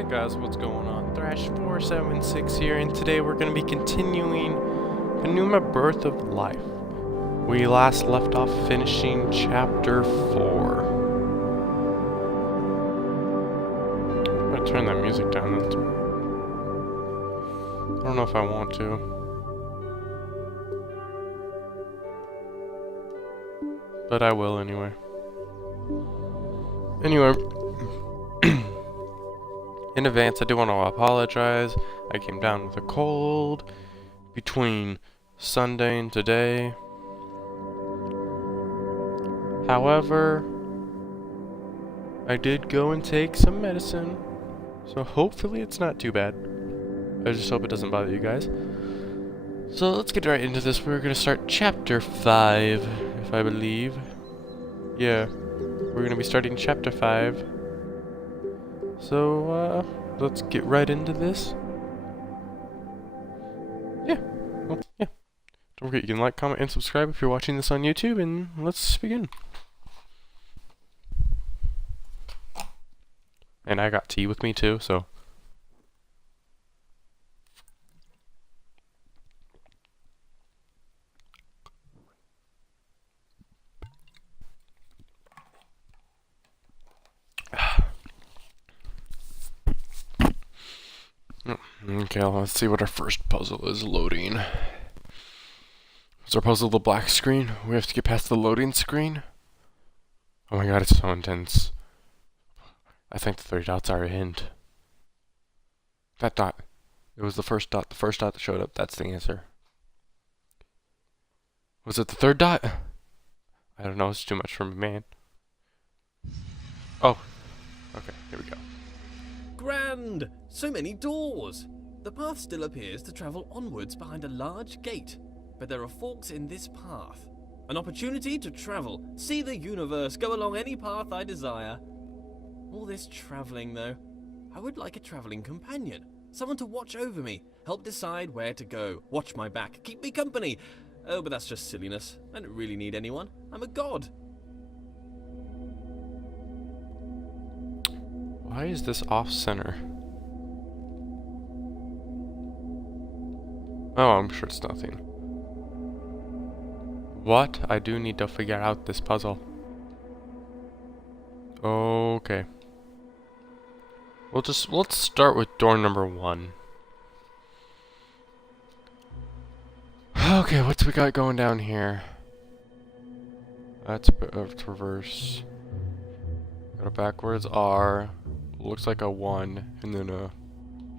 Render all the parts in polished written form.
Hey guys, what's going on? Thrash476 here, and today we're going to be continuing Pneuma Birth of Life. We last left off finishing chapter 4. I'm going to turn that music down. I don't know if I want to. But I will anyway. Anyway. In advance, I do want to apologize. I came down with a cold between Sunday and today. However, I did go and take some medicine, so hopefully it's not too bad. I just hope it doesn't bother you guys. So let's get right into this. We're going to start chapter 5, if I believe. Yeah, we're going to be starting chapter 5. So, let's get right into this. Yeah. Well, yeah. Don't forget, you can like, comment, and subscribe if you're watching this on YouTube, and let's begin. And I got tea with me, too, so... Okay, let's see what our first puzzle is loading. Is our puzzle the black screen? We have to get past the loading screen? Oh my god, it's so intense. I think the 3 dots are a hint. That dot. It was the first dot that showed up. That's the answer. Was it the 3rd dot? I don't know, it's too much for me, man. Oh. Okay, here we go. Grand! So many doors! The path still appears to travel onwards behind a large gate, but there are forks in this path. An opportunity to travel, see the universe, go along any path I desire. All this travelling, though. I would like a travelling companion. Someone to watch over me, help decide where to go, watch my back, keep me company. Oh, but that's just silliness. I don't really need anyone. I'm a god. Why is this off-center? Oh, I'm sure it's nothing. What? I do need to figure out this puzzle. Okay. Let's start with door number 1. Okay, what's we got going down here? That's a reverse. Got a backwards R. Looks like a 1, and then a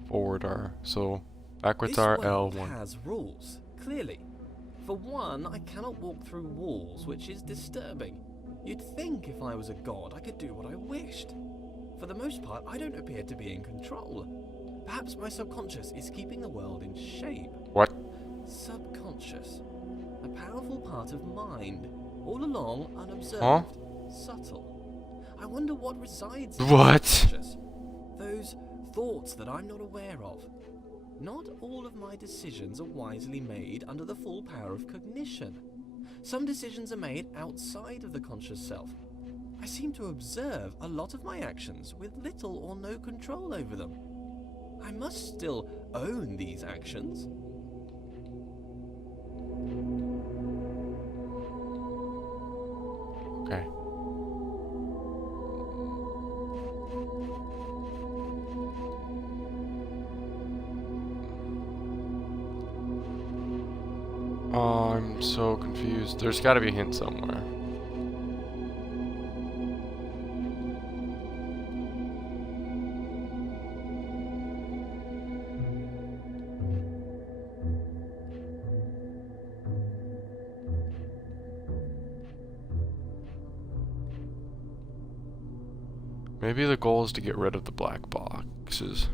forward R. So backwards R, L1. This has rules, clearly. For one, I cannot walk through walls, which is disturbing. You'd think if I was a god, I could do what I wished. For the most part, I don't appear to be in control. Perhaps my subconscious is keeping the world in shape. What? Subconscious. A powerful part of mind. All along, unobserved. Huh? Subtle. I wonder what resides in What? the subconscious. Those thoughts that I'm not aware of. Not all of my decisions are wisely made under the full power of cognition. Some decisions are made outside of the conscious self. I seem to observe a lot of my actions with little or no control over them. I must still own these actions. Okay. Oh, I'm so confused. There's gotta be a hint somewhere. Maybe the goal is to get rid of the black boxes.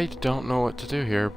I don't know what to do here.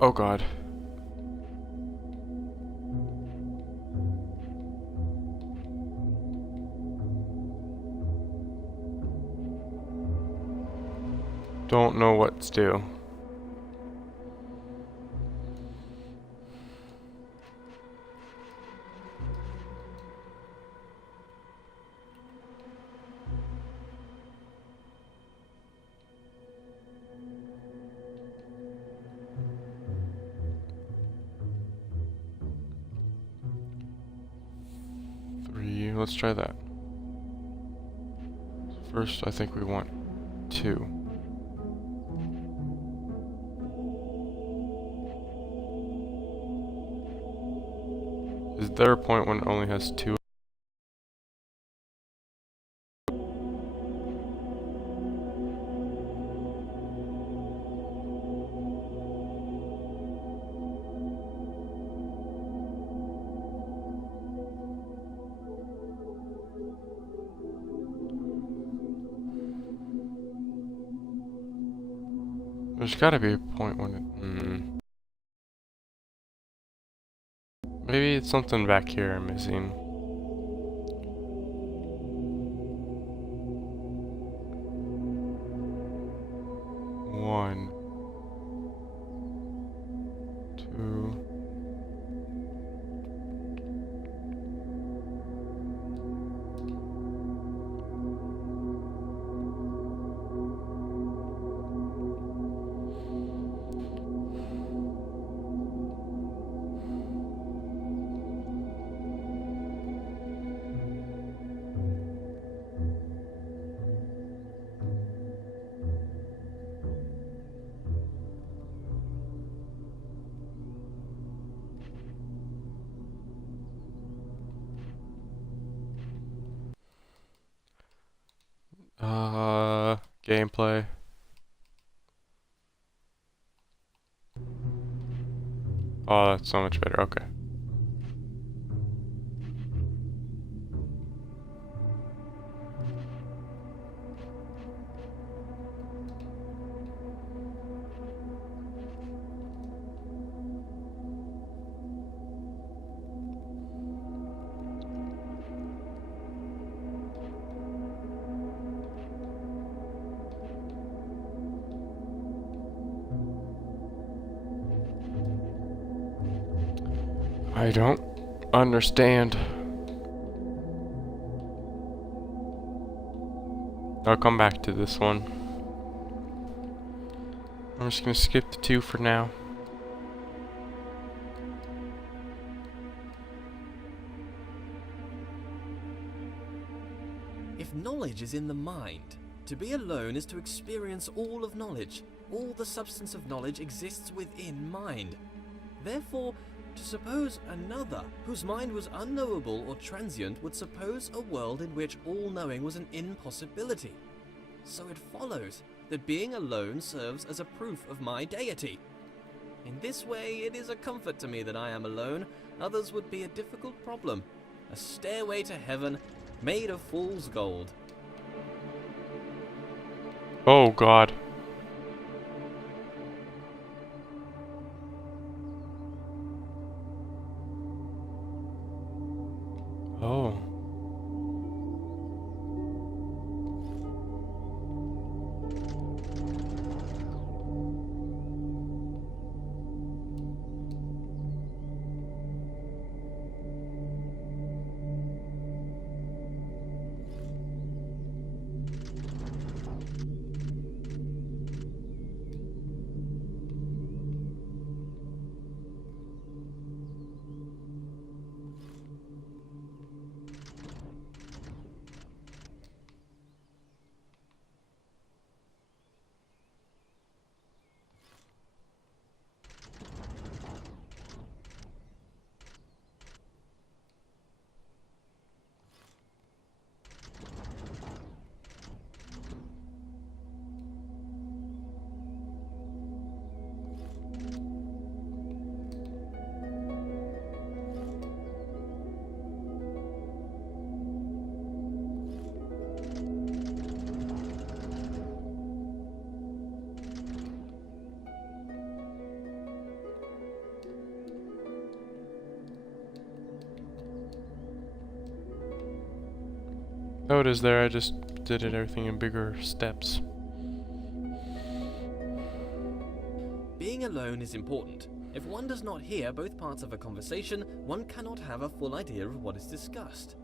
Oh god. Don't know what to do. Let's try that. First, I think we want 2. Is there a point when it only has 2? There's gotta be a point when it... Maybe it's something back here I'm missing. One. 2. Gameplay. Oh, that's so much better. Okay. I don't understand. I'll come back to this one. I'm just gonna skip the 2 for now. If knowledge is in the mind, to be alone is to experience all of knowledge. All the substance of knowledge exists within mind. Therefore, to suppose another, whose mind was unknowable or transient, would suppose a world in which all knowing was an impossibility. So it follows that being alone serves as a proof of my deity. In this way, it is a comfort to me that I am alone. Others would be a difficult problem. A stairway to heaven made of fool's gold. Oh God. Oh. Oh, it is there. I just did it everything in bigger steps. Being alone is important. If one does not hear both parts of a conversation, one cannot have a full idea of what is discussed.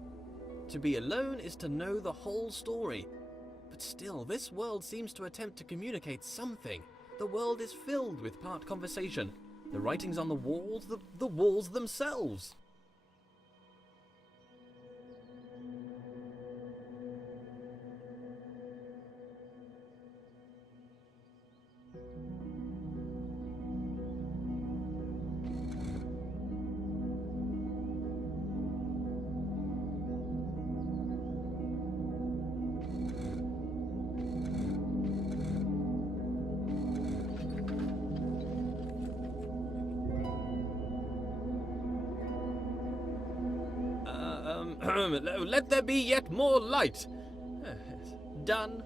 To be alone is to know the whole story. But still, this world seems to attempt to communicate something. The world is filled with part conversation. The writings on the walls themselves. Let there be yet more light. Done.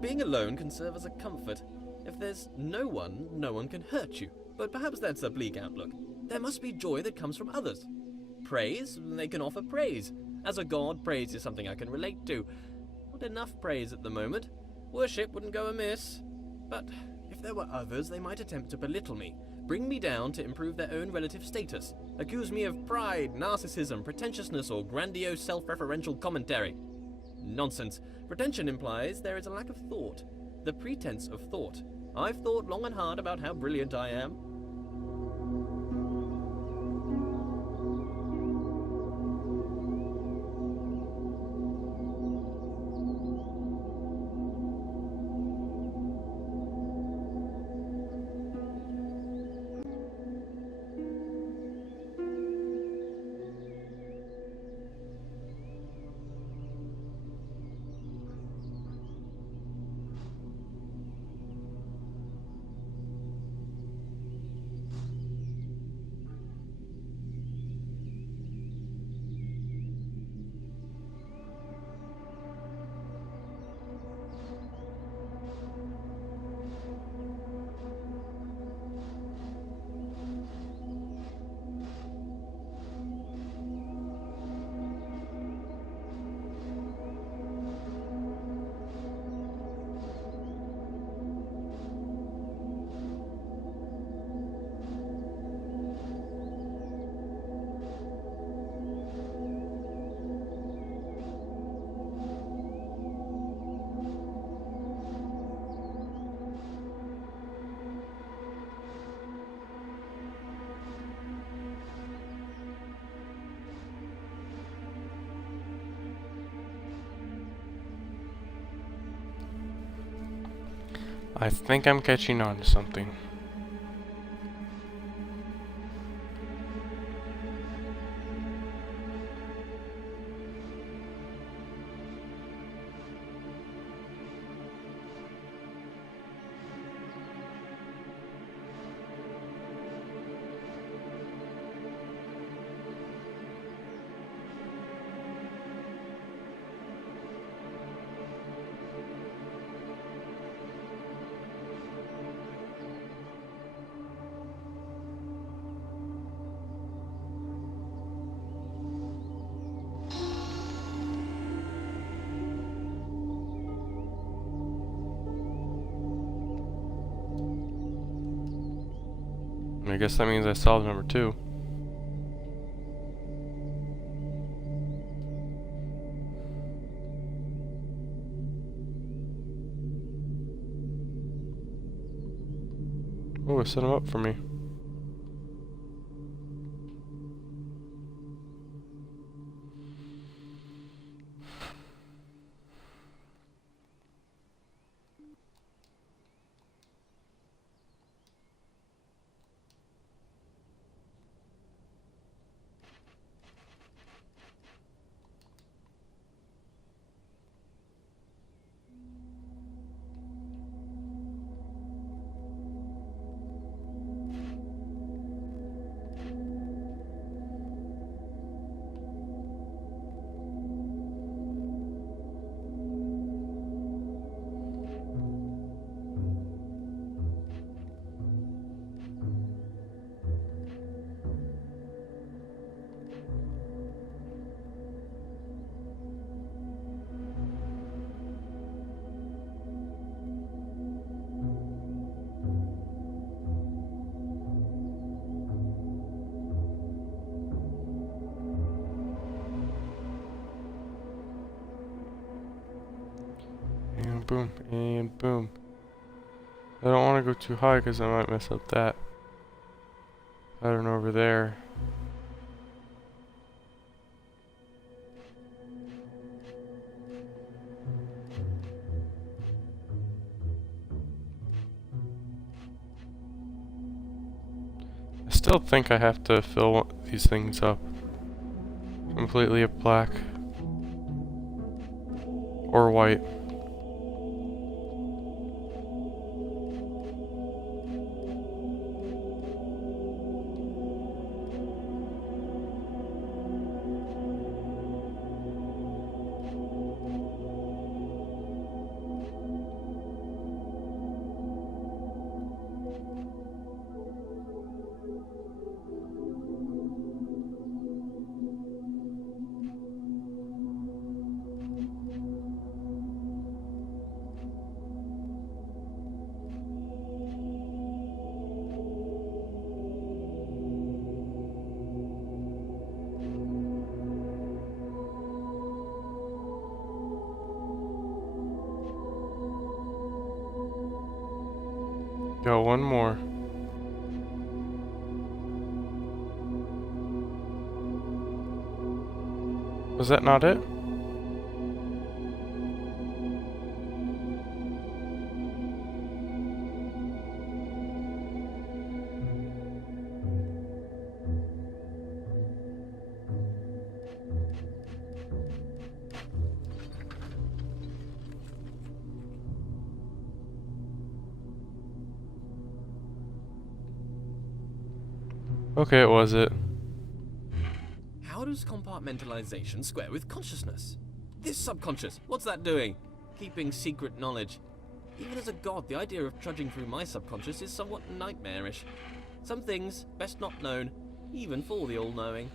Being alone can serve as a comfort. If there's no one can hurt you. But perhaps that's a bleak outlook. There must be joy that comes from others. Praise, they can offer praise. As a god, praise is something I can relate to. Not enough praise at the moment. Worship wouldn't go amiss. But if there were others, they might attempt to belittle me. Bring me down to improve their own relative status. Accuse me of pride, narcissism, pretentiousness, or grandiose self-referential commentary. Nonsense. Pretension implies there is a lack of thought. The pretense of thought. I've thought long and hard about how brilliant I am. I think I'm catching on to something. I guess that means I solved number 2. Oh, it set him up for me. And boom, and boom. I don't want to go too high because I might mess up that pattern over there. I still think I have to fill these things up completely of black or white. Got one more. Was that not it? Okay, it was it. How does compartmentalization square with consciousness? This subconscious, what's that doing? Keeping secret knowledge. Even as a god, the idea of trudging through my subconscious is somewhat nightmarish. Some things best not known, even for the all-knowing.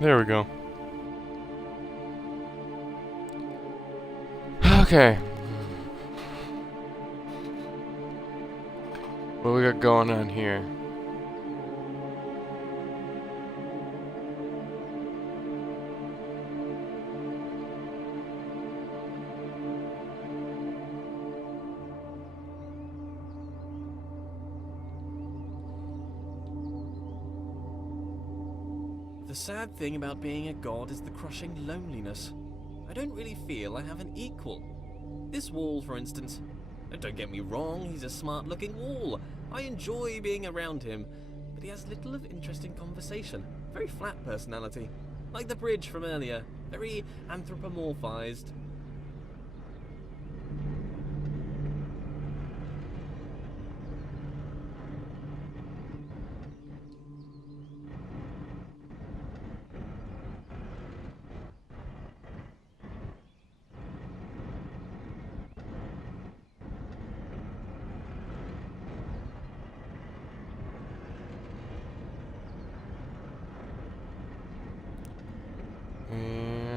There we go. Okay. What we got going on here? The sad thing about being a god is the crushing loneliness. I don't really feel I have an equal. This wall, for instance. Don't get me wrong, he's a smart-looking wall. I enjoy being around him, but he has little of interest in conversation. Very flat personality. Like the bridge from earlier. Very anthropomorphized. And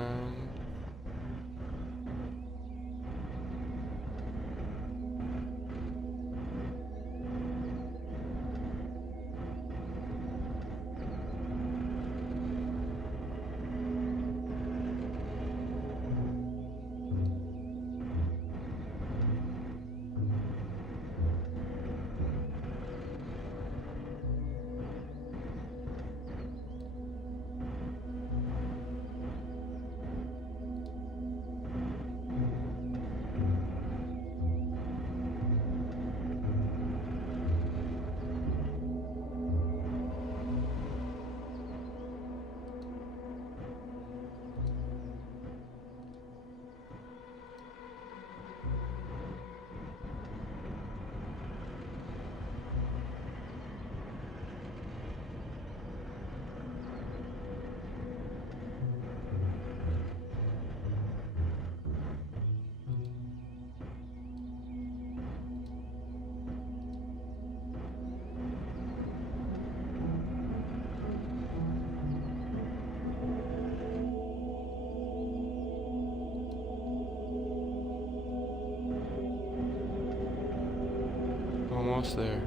almost there.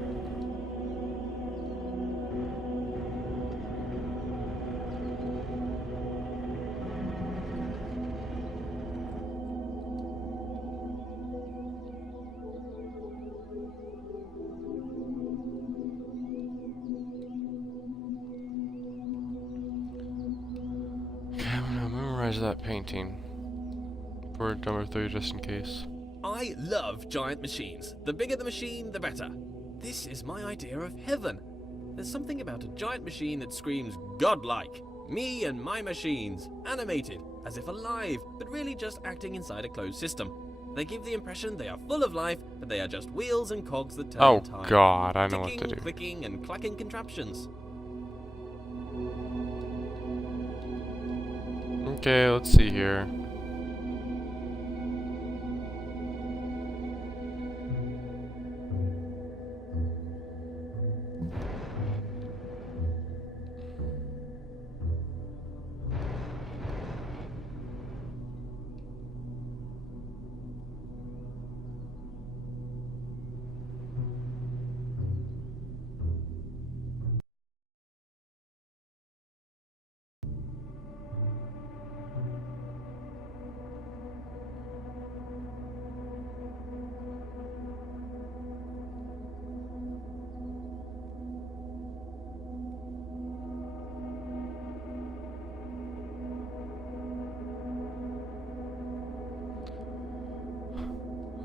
Okay, I'm gonna memorize that painting for number 3 just in case. I love giant machines. The bigger the machine, the better. This is my idea of heaven. There's something about a giant machine that screams godlike. Me and my machines, animated, as if alive, but really just acting inside a closed system. They give the impression they are full of life, but they are just wheels and cogs that turn Oh in time. god, I know what to Ticking, do. clicking, and clacking contraptions. Okay, let's see here.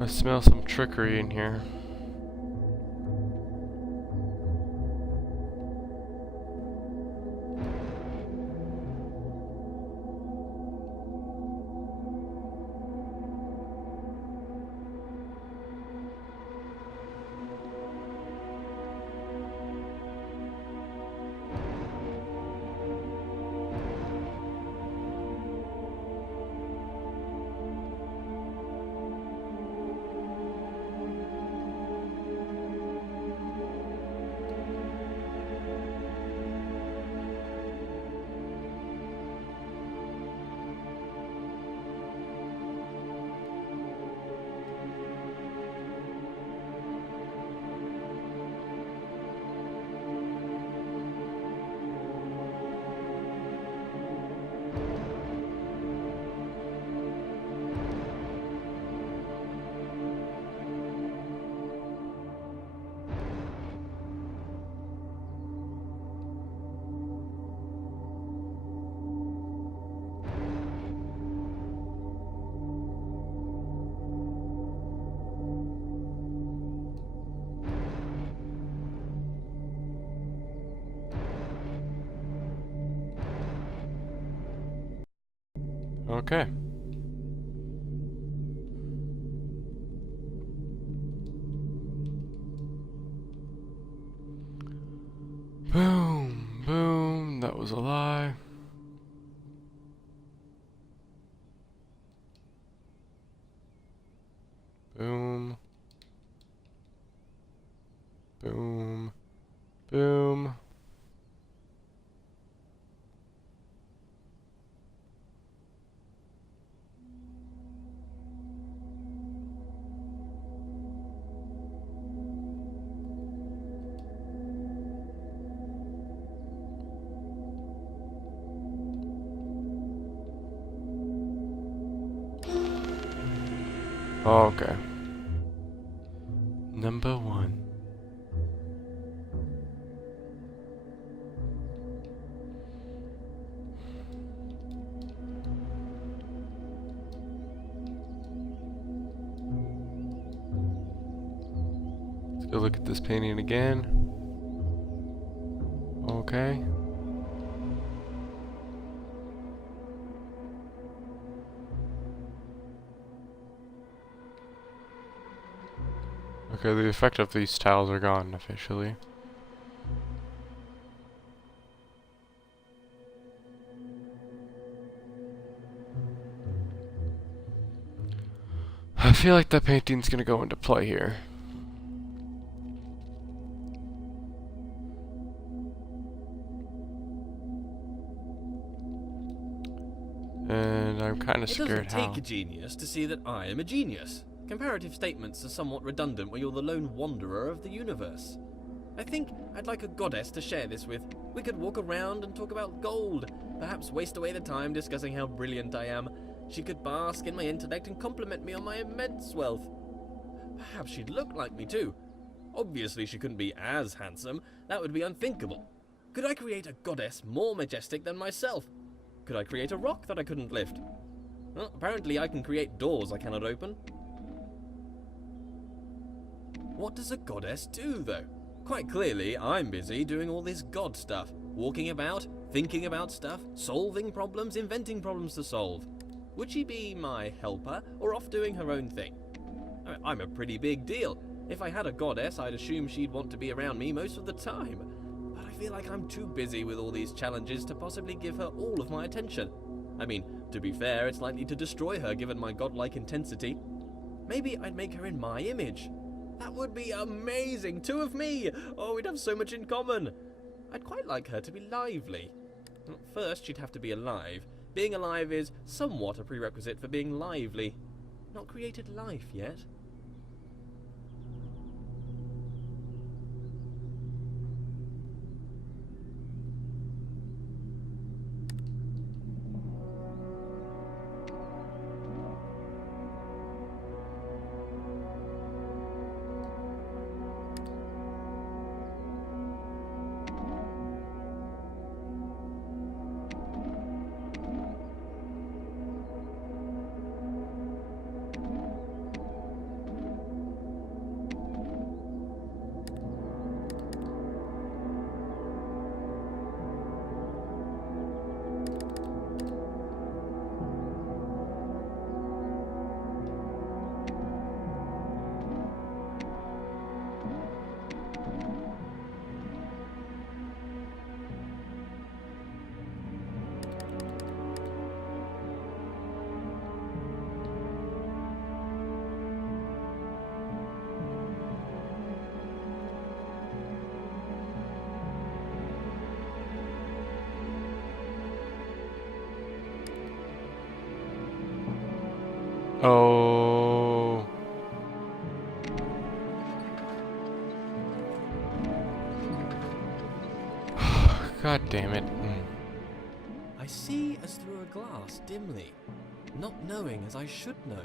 I smell some trickery in here. Okay. Boom, boom, that was a lie. Boom. Boom. Boom. Okay. Number 1. Let's go look at this painting again. Okay. Okay, the effect of these tiles are gone officially. I feel like that painting's gonna go into play here. And I'm kind of scared It doesn't how. take a genius to see that I am a genius. Comparative statements are somewhat redundant when you're the lone wanderer of the universe. I think I'd like a goddess to share this with. We could walk around and talk about gold, perhaps waste away the time discussing how brilliant I am. She could bask in my intellect and compliment me on my immense wealth. Perhaps she'd look like me too. Obviously she couldn't be as handsome, that would be unthinkable. Could I create a goddess more majestic than myself? Could I create a rock that I couldn't lift? Well, apparently I can create doors I cannot open. What does a goddess do, though? Quite clearly, I'm busy doing all this god stuff. Walking about, thinking about stuff, solving problems, inventing problems to solve. Would she be my helper, or off doing her own thing? I'm a pretty big deal. If I had a goddess, I'd assume she'd want to be around me most of the time. But I feel like I'm too busy with all these challenges to possibly give her all of my attention. I mean, to be fair, it's likely to destroy her given my godlike intensity. Maybe I'd make her in my image. That would be amazing! 2 of me! Oh, we'd have so much in common! I'd quite like her to be lively. First, she'd have to be alive. Being alive is somewhat a prerequisite for being lively. Not created life yet. Oh. God damn it. I see as through a glass dimly, not knowing as I should know.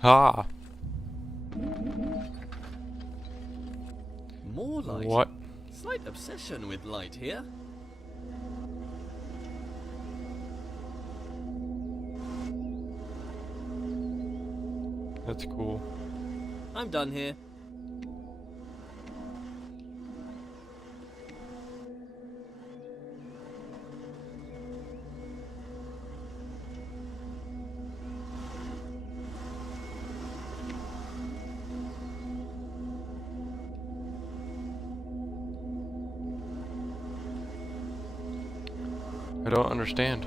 Ha! More light. What? Slight obsession with light here. That's cool. I'm done here. I don't understand.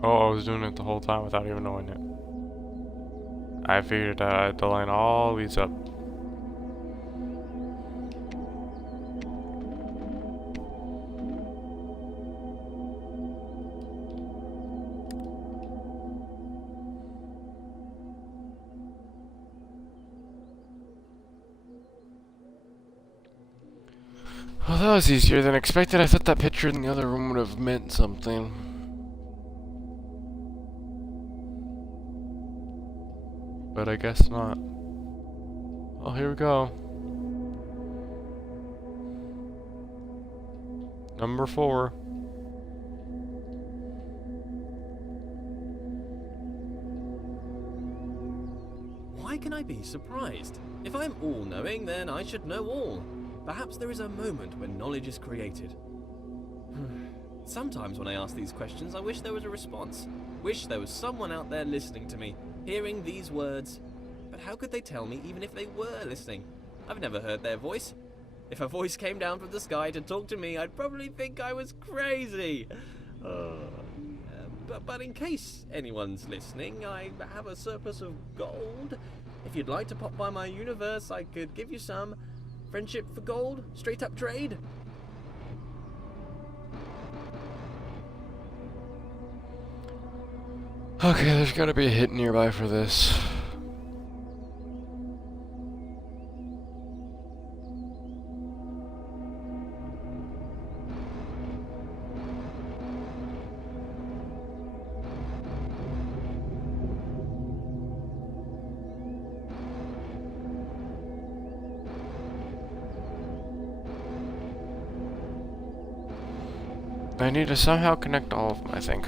Oh, I was doing it the whole time without even knowing it. I figured out I had to line all these up. Well, that was easier than expected. I thought that picture in the other room would have meant something. But I guess not. Well, here we go. Number 4. Why can I be surprised? If I'm all-knowing, then I should know all. Perhaps there is a moment when knowledge is created. Sometimes when I ask these questions, I wish there was a response. Wish there was someone out there listening to me, hearing these words. But how could they tell me even if they were listening? I've never heard their voice. If a voice came down from the sky to talk to me, I'd probably think I was crazy. But in case anyone's listening, I have a surplus of gold. If you'd like to pop by my universe, I could give you some. Friendship for gold? Straight up trade? Okay, there's gotta be a hit nearby for this. I need to somehow connect all of them, I think.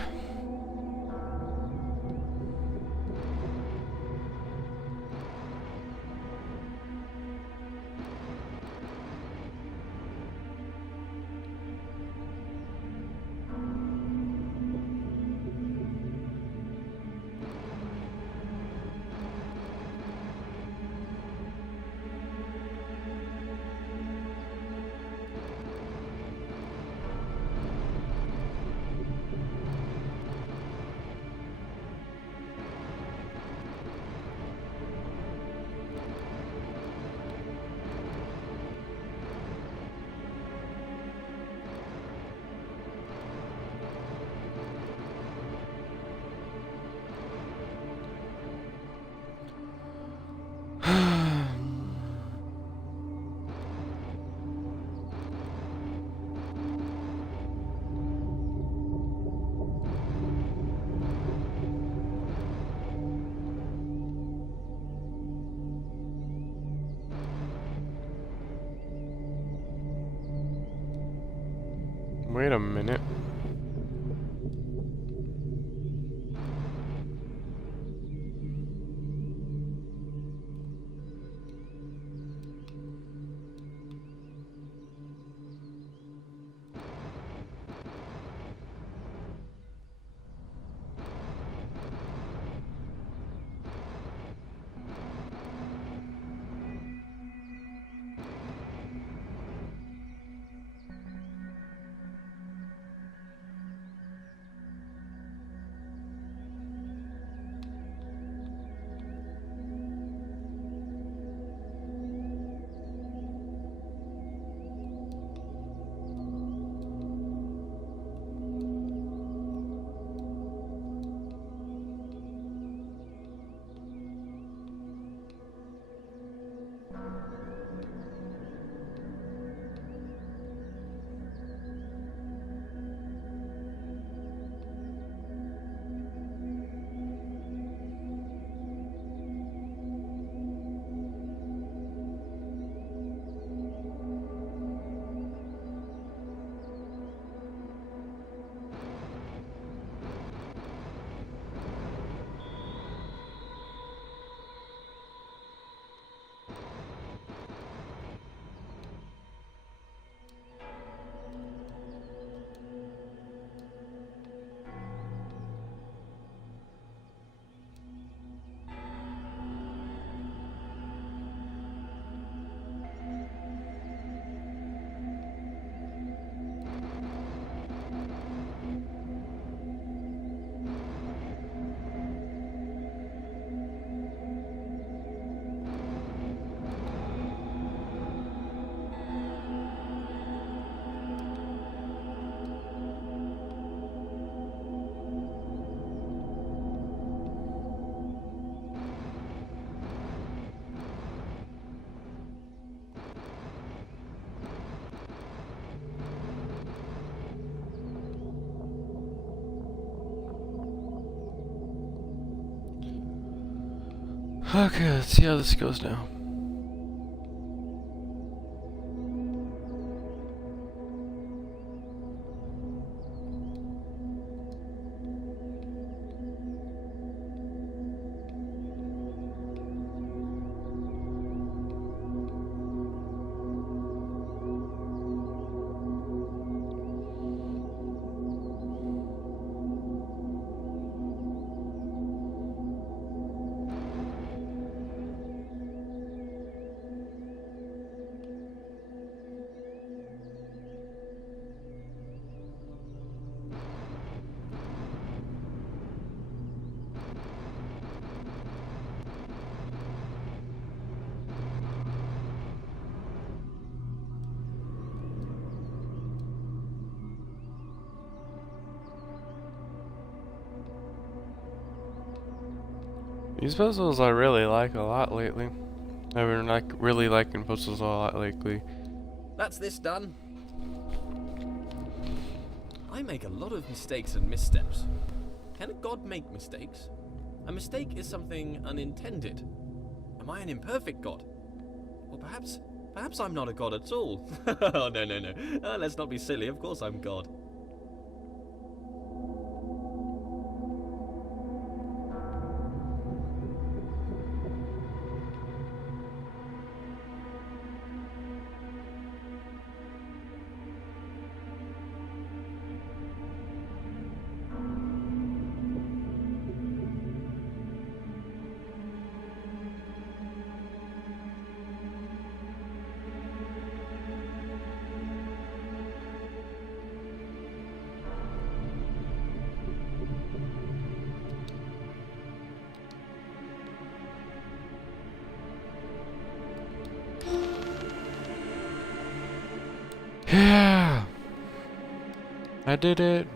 Wait a minute. Okay, let's see how this goes now. These puzzles I really like a lot lately. I've been really liking puzzles a lot lately. That's this done. I make a lot of mistakes and missteps. Can a god make mistakes? A mistake is something unintended. Am I an imperfect god? Or perhaps I'm not a god at all. Oh, no. Let's not be silly. Of course I'm god. Yeah! I did it!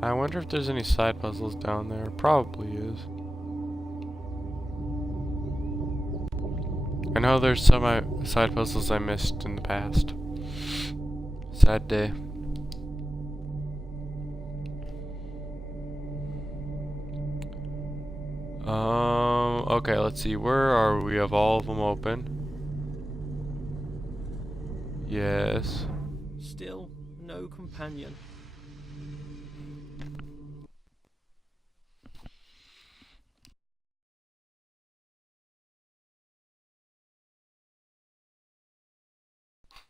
I wonder if there's any side puzzles down there. Probably is. I know there's some side puzzles I missed in the past. Sad day. Okay, let's see. Where are we? Have all of them open? Yes. Still no companion.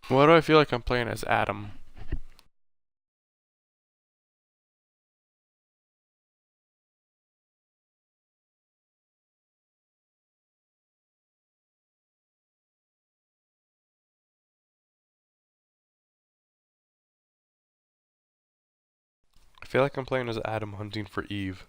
Why do I feel like I'm playing as Adam? I feel like I'm playing as Adam hunting for Eve.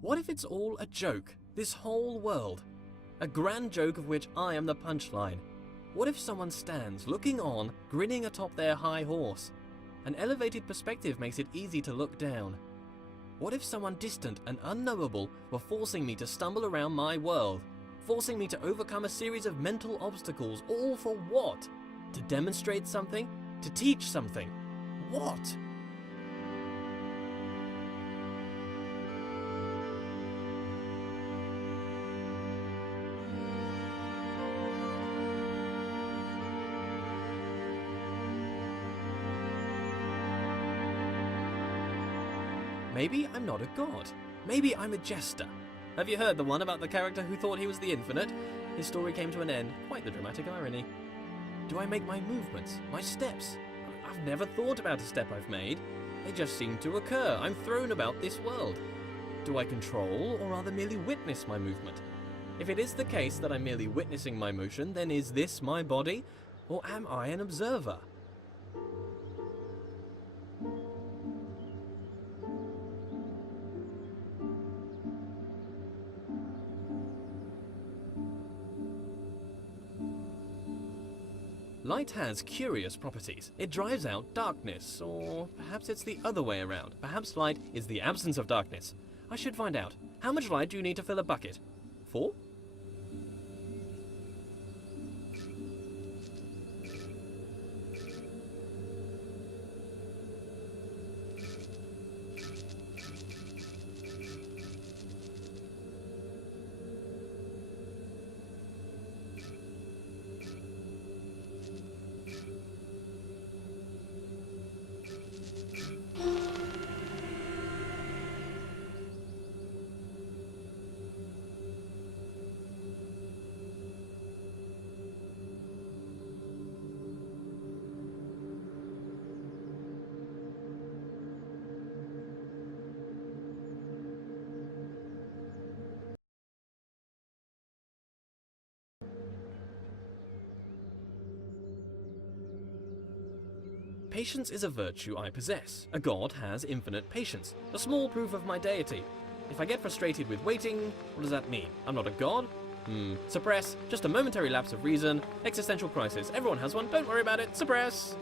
What if it's all a joke? This whole world? A grand joke of which I am the punchline. What if someone stands, looking on, grinning atop their high horse? An elevated perspective makes it easy to look down. What if someone distant and unknowable were forcing me to stumble around my world? Forcing me to overcome a series of mental obstacles, all for what? To demonstrate something? To teach something? What? Maybe I'm not a god. Maybe I'm a jester. Have you heard the one about the character who thought he was the infinite? His story came to an end. Quite the dramatic irony. Do I make my movements, my steps? I've never thought about a step I've made. They just seem to occur. I'm thrown about this world. Do I control or rather merely witness my movement? If it is the case that I'm merely witnessing my motion, then is this my body, or am I an observer? Light has curious properties. It drives out darkness, or perhaps it's the other way around. Perhaps light is the absence of darkness. I should find out. How much light do you need to fill a bucket? 4? Patience is a virtue I possess. A god has infinite patience, a small proof of my deity. If I get frustrated with waiting, what does that mean? I'm not a god? Suppress. Just a momentary lapse of reason. Existential crisis. Everyone has one. Don't worry about it. Suppress.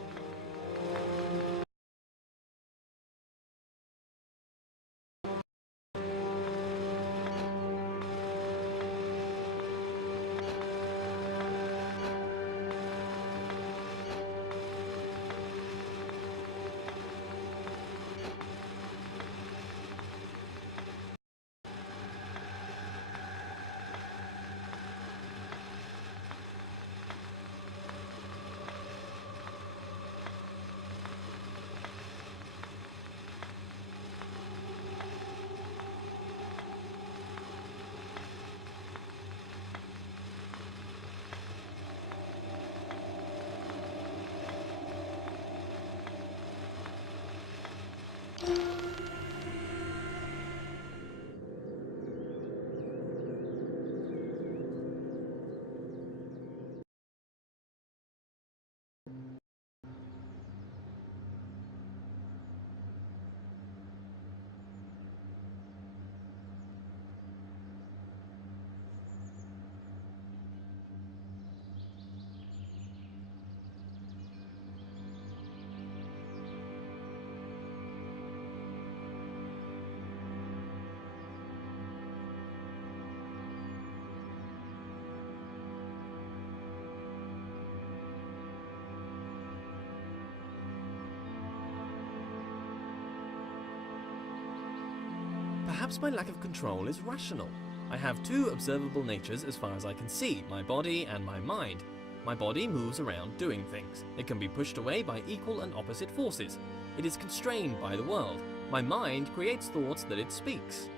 Perhaps my lack of control is rational. I have two observable natures as far as I can see, my body and my mind. My body moves around doing things. It can be pushed away by equal and opposite forces. It is constrained by the world. My mind creates thoughts that it speaks.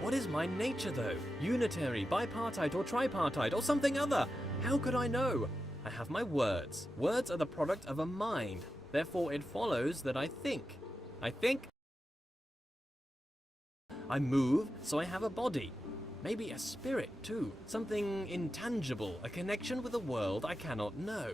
What is my nature though? Unitary, bipartite or tripartite or something other? How could I know? I have my words. Words are the product of a mind. Therefore it follows that I think. I think. I move, so I have a body. Maybe a spirit too. Something intangible, a connection with a world I cannot know.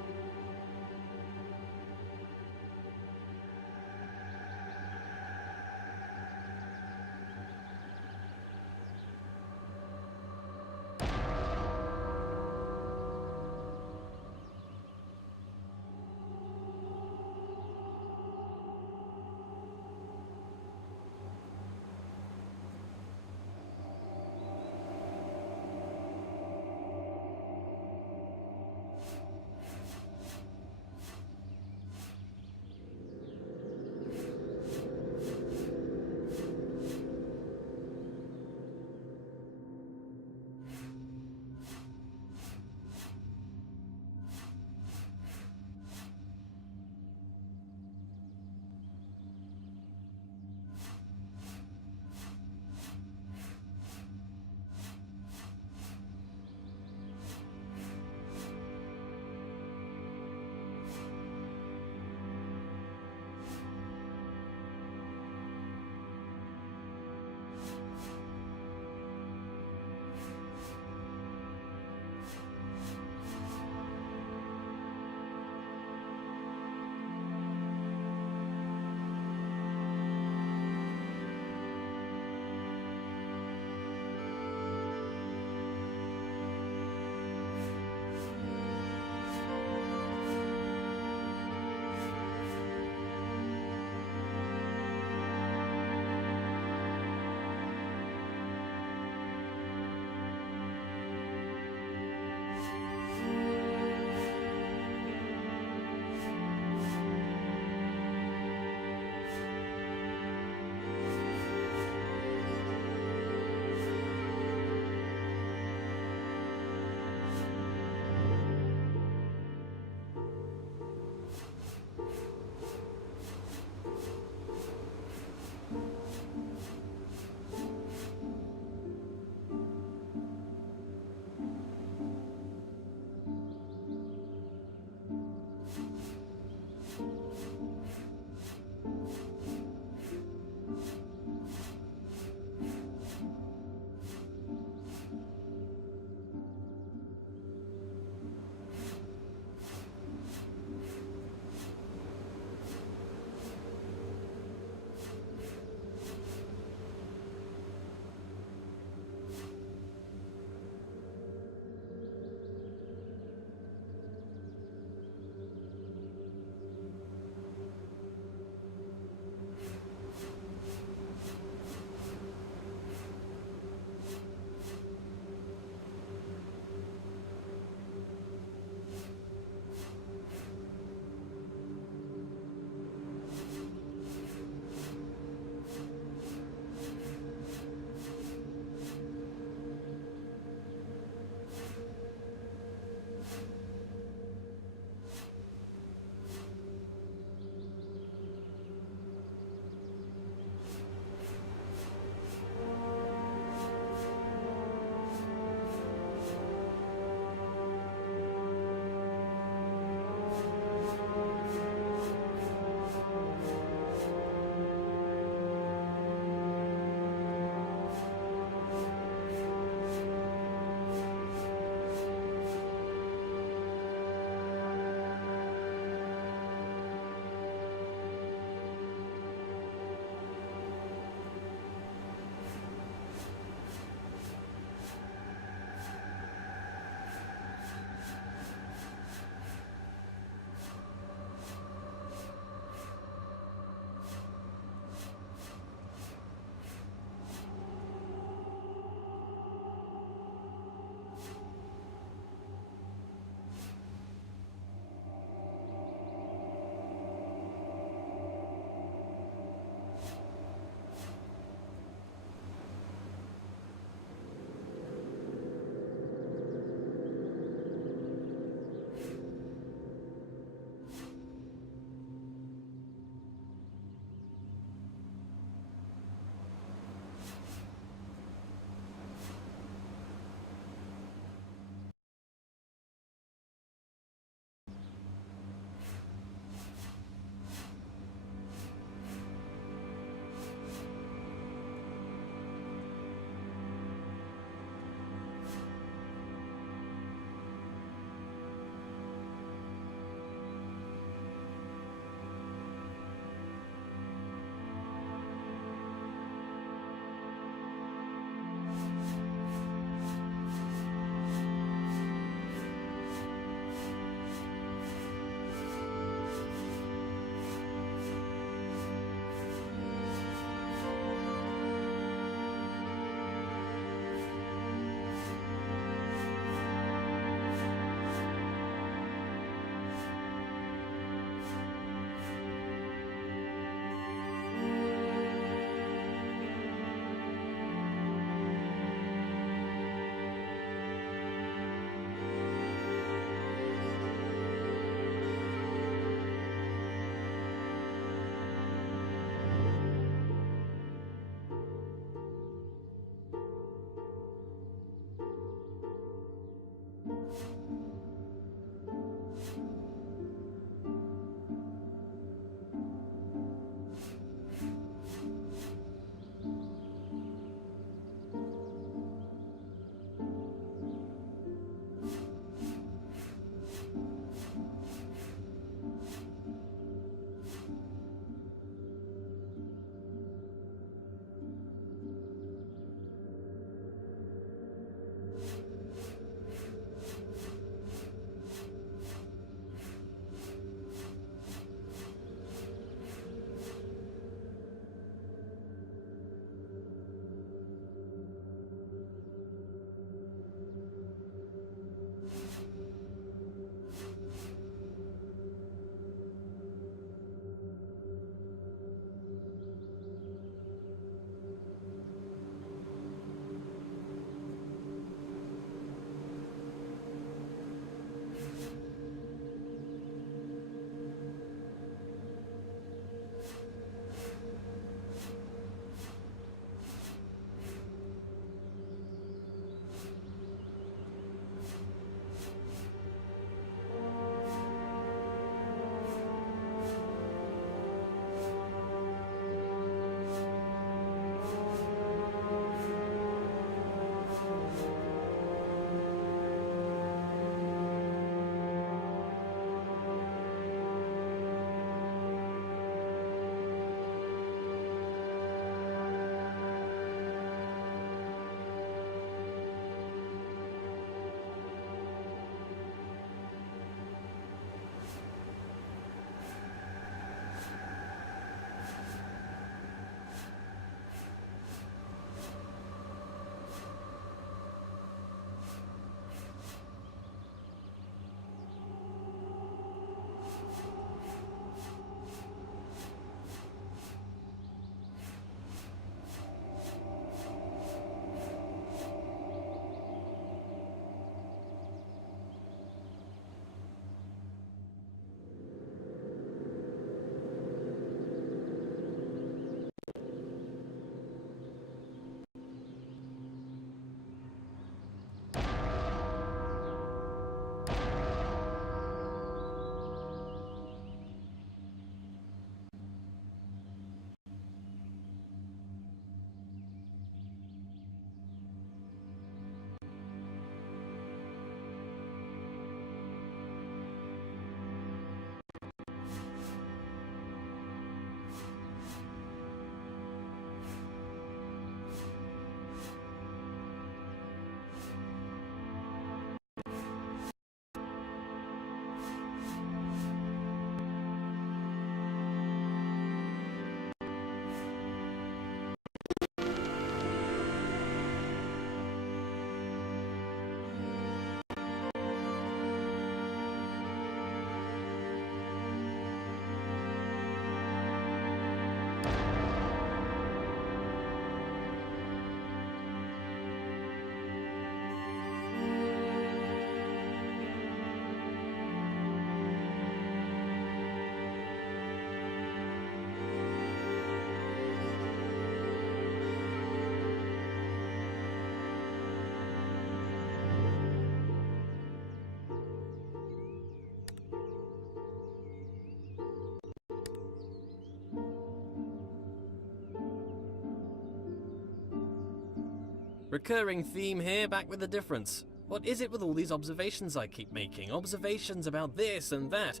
Recurring theme here, back with a difference. What is it with all these observations I keep making? Observations about this and that.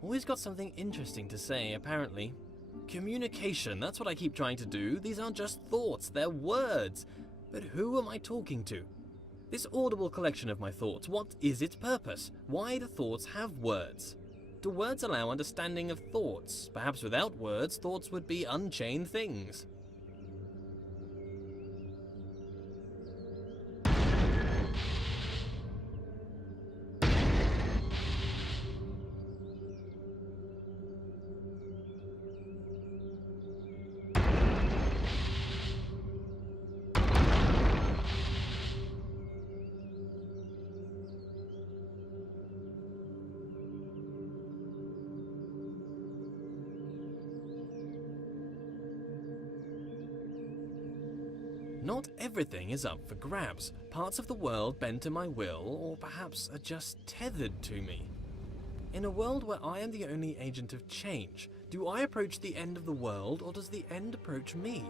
Always got something interesting to say, apparently. Communication, that's what I keep trying to do. These aren't just thoughts, they're words. But who am I talking to? This audible collection of my thoughts, what is its purpose? Why do thoughts have words? Do words allow understanding of thoughts? Perhaps without words, thoughts would be unchained things. Not everything is up for grabs. Parts of the world bend to my will, or perhaps are just tethered to me. In a world where I am the only agent of change, do I approach the end of the world, or does the end approach me?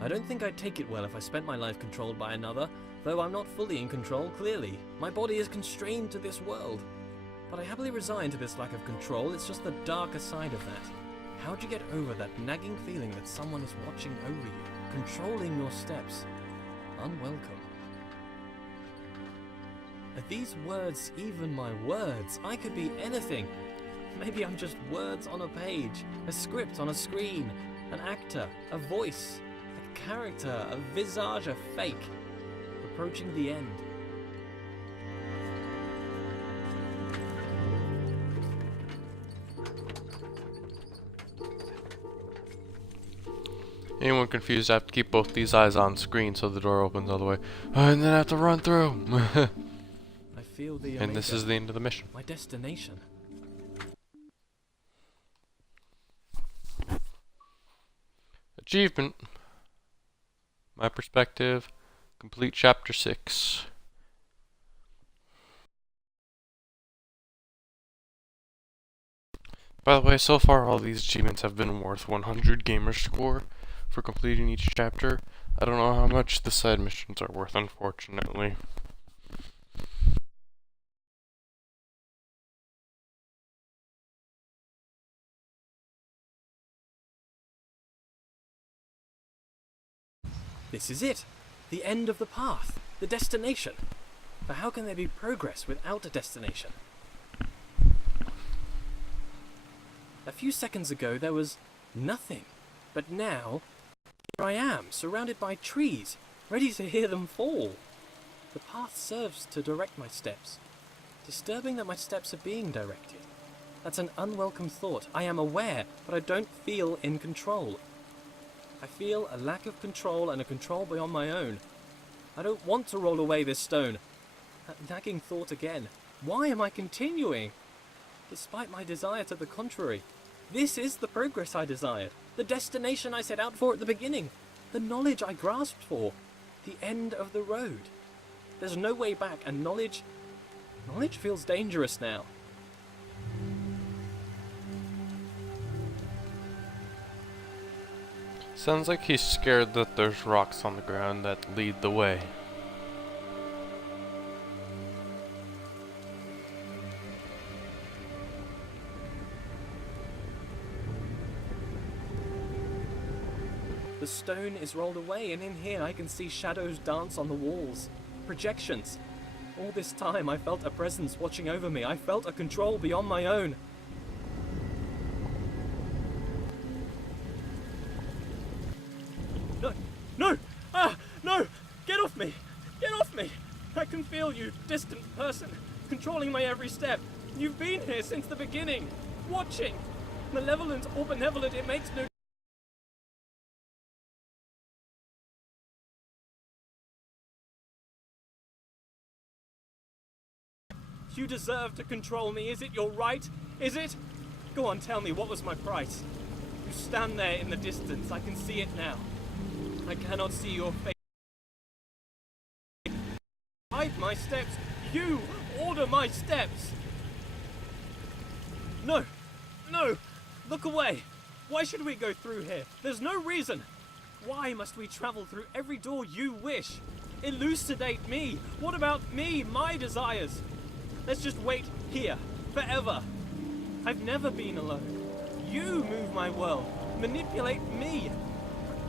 I don't think I'd take it well if I spent my life controlled by another, though I'm not fully in control, clearly. My body is constrained to this world. But I happily resign to this lack of control, it's just the darker side of that. How'd you get over that nagging feeling that someone is watching over you, controlling your steps? Unwelcome. Are these words even my words? I could be anything. Maybe I'm just words on a page, a script on a screen, an actor, a voice, a character, a visage, a fake, approaching the end. Anyone confused, I have to keep both these eyes on screen so the door opens all the way. And then I have to run through. I feel the And this is the end of the mission. my destination. Achievement. My perspective. Complete chapter 6. By the way, so far all these achievements have been worth 100 gamer score for completing each chapter. I don't know how much the side missions are worth, unfortunately. This is it. The end of the path. The destination. But how can there be progress without a destination? A few seconds ago there was nothing. But now, here I am, surrounded by trees, ready to hear them fall. The path serves to direct my steps. Disturbing that my steps are being directed. That's an unwelcome thought. I am aware, but I don't feel in control. I feel a lack of control and a control beyond my own. I don't want to roll away this stone. That nagging thought again. Why am I continuing? Despite my desire to the contrary. This is the progress I desired. The destination I set out for at the beginning. The knowledge I grasped for. The end of the road. There's no way back, and knowledge feels dangerous now. Sounds like he's scared that there's rocks on the ground that lead the way. The stone is rolled away, and in here I can see shadows dance on the walls. Projections. All this time I felt a presence watching over me. I felt a control beyond my own. No! No! Ah! No! Get off me! Get off me! I can feel you, distant person, controlling my every step. You've been here since the beginning. Watching. Malevolent or benevolent, it makes no You deserve to control me. Is it your right? Is it? Go on, tell me, what was my price? You stand there in the distance. I can see it now. I cannot see your face. Guide my steps. You order my steps. No. No. Look away. Why should we go through here? There's no reason. Why must we travel through every door you wish? Elucidate me. What about me, my desires? Let's just wait here, forever. I've never been alone. You move my world, manipulate me.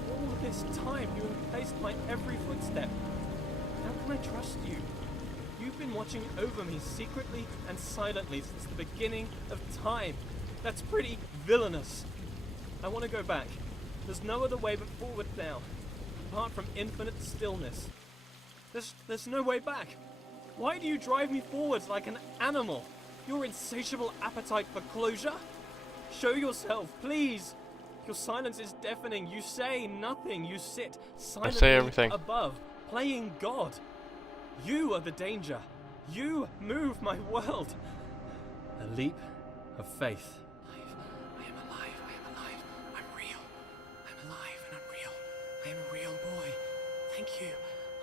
For all this time, you have placed my every footstep. How can I trust you? You've been watching over me secretly and silently since the beginning of time. That's pretty villainous. I want to go back. There's no other way but forward now, apart from infinite stillness. There's no way back. Why do you drive me forwards like an animal? Your insatiable appetite for closure? Show yourself, please. Your silence is deafening. You say nothing. You sit silently I say everything. above, playing God. You are the danger. You move my world. A leap of faith. I am alive. I am alive. I'm real. I'm alive and I'm real. I am a real boy. Thank you.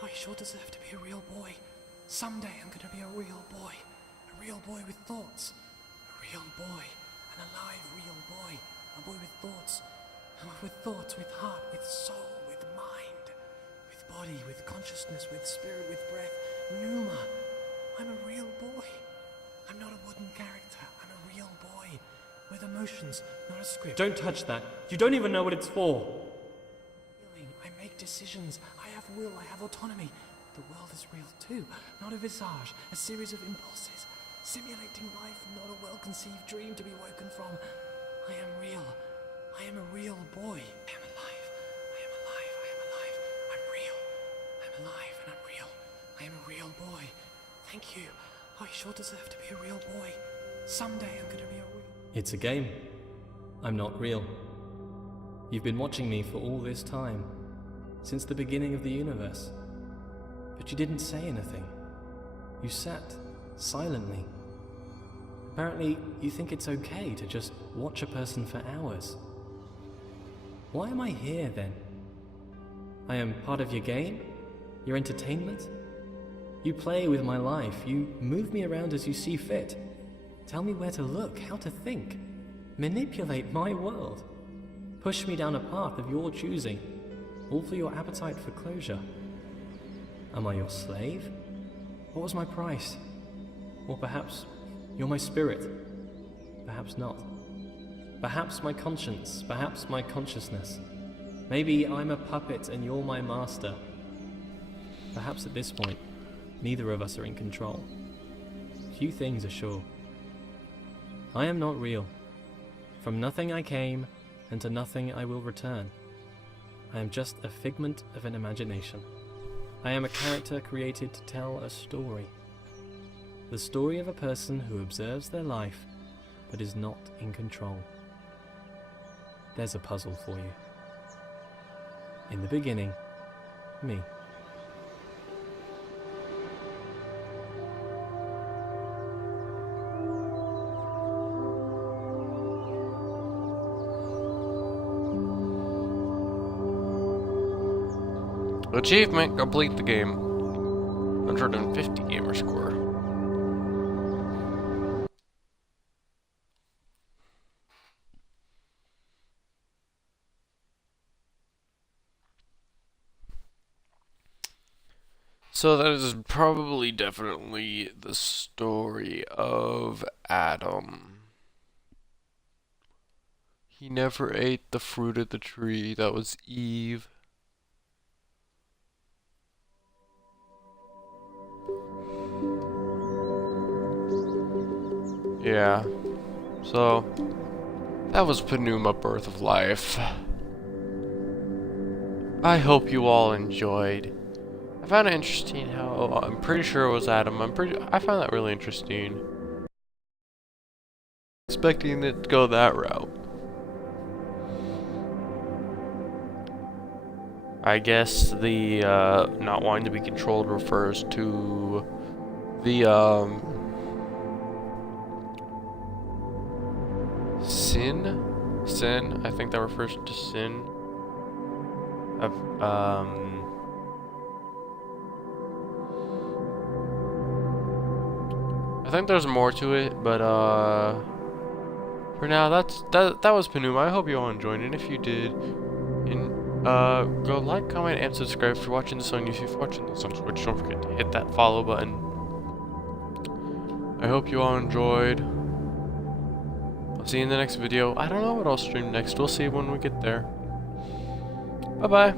I sure deserve to be a real boy. Someday I'm gonna be a real boy with thoughts, a real boy, an alive real boy, a boy with thoughts, with heart, with soul, with with mind, with body, with consciousness, with spirit, with breath. Pneuma. I'm a real boy. I'm not a wooden character. I'm a real boy. With emotions, not a script. Don't touch that. You don't even know what it's for. I make decisions. I have will. I have autonomy. The world is real too. Not a visage. A series of impulses. Simulating life, not a well-conceived dream to be woken from. I am real. I am a real boy. I am alive. I am alive. I am alive. I'm real. I'm alive and I'm real. I am a real boy. Thank you. I sure deserve to be a real boy. Someday I'm gonna be a real... It's a game. I'm not real. You've been watching me for all this time. Since the beginning of the universe. But you didn't say anything. You sat silently. Apparently, you think it's okay to just watch a person for hours. Why am I here, then? I am part of your game? Your entertainment? You play with my life. You move me around as you see fit. Tell me where to look, how to think. Manipulate my world. Push me down a path of your choosing. All for your appetite for closure. Am I your slave? What was my price? Or perhaps you're my spirit. Perhaps not. Perhaps my conscience. Perhaps my consciousness. Maybe I'm a puppet and you're my master. Perhaps at this point, neither of us are in control. Few things are sure. I am not real. From nothing I came, and to nothing I will return. I am just a figment of an imagination. I am a character created to tell a story. The story of a person who observes their life, but is not in control. There's a puzzle for you. In the beginning, me. Achievement, complete the game. 150 gamer score. So that is probably definitely the story of Adam. He never ate the fruit of the tree. That was Eve. Yeah, so that was Pneuma, Birth of Life. I hope you all enjoyed. I found it interesting how, I'm pretty sure it was Adam. I found that really interesting. Expecting it to go that route. I guess the not wanting to be controlled refers to the sin. I think that refers to sin of I think there's more to it, but for now that was Pneuma. I hope you all enjoyed it. And if you did, go like, comment, and subscribe if you're watching this on YouTube. If you're watching this on Twitch, don't forget to hit that follow button. I hope you all enjoyed. I'll see you in the next video. I don't know what I'll stream next. We'll see when we get there. Bye-bye.